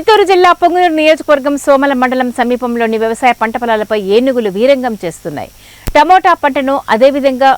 చిత్తూరు జిల్లా పొంగునూరు నియోజకవర్గం సోమల మండలం సమీపంలోని వ్యవసాయ పంట పొలాలపై ఏనుగులు వీరంగం చేస్తున్నాయి. టమోటా పంటను అదేవిధంగా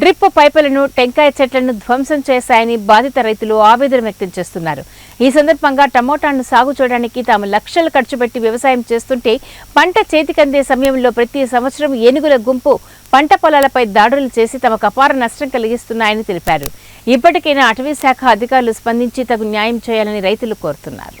డ్రిప్ పైపులను టెంకాయ చెట్లను ధ్వంసం చేశాయని బాధిత రైతులు ఆవేదన వ్యక్తం చేస్తున్నారు. ఈ సందర్భంగా టమోటాను సాగు చేయడానికి తాము లక్షలు ఖర్చు పెట్టి వ్యవసాయం చేస్తుంటే పంట చేతికందే సమయంలో ప్రతి సంవత్సరం ఏనుగుల గుంపు పంట పొలాలపై దాడులు చేసి తమకు అపార నష్టం కలిగిస్తున్నాయని తెలిపారు. ఇప్పటికైనా అటవీ శాఖ అధికారులు స్పందించి తగు న్యాయం చేయాలని రైతులు కోరుతున్నారు.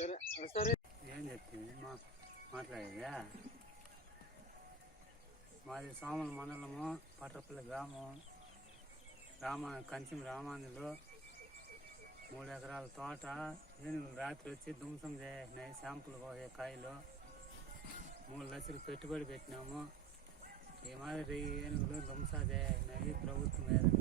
సరే ఏం చెప్పింది? మా మాట్లాడేదా? మాది సోమల మండలము పట్రపల్లి గ్రామం. రామ కంచెం రామానులు. మూడు ఎకరాల తోట. ఏనుగులు రాత్రి వచ్చి ధ్వంసం చేసినాయి శాంపుల్ పోయే కాయలు. మూడు లక్షలు పెట్టుబడి పెట్టినాము. ఈ మాదిరి ఏనుగులు ధ్వంస చేసినాయి ప్రభుత్వం ఏదైనా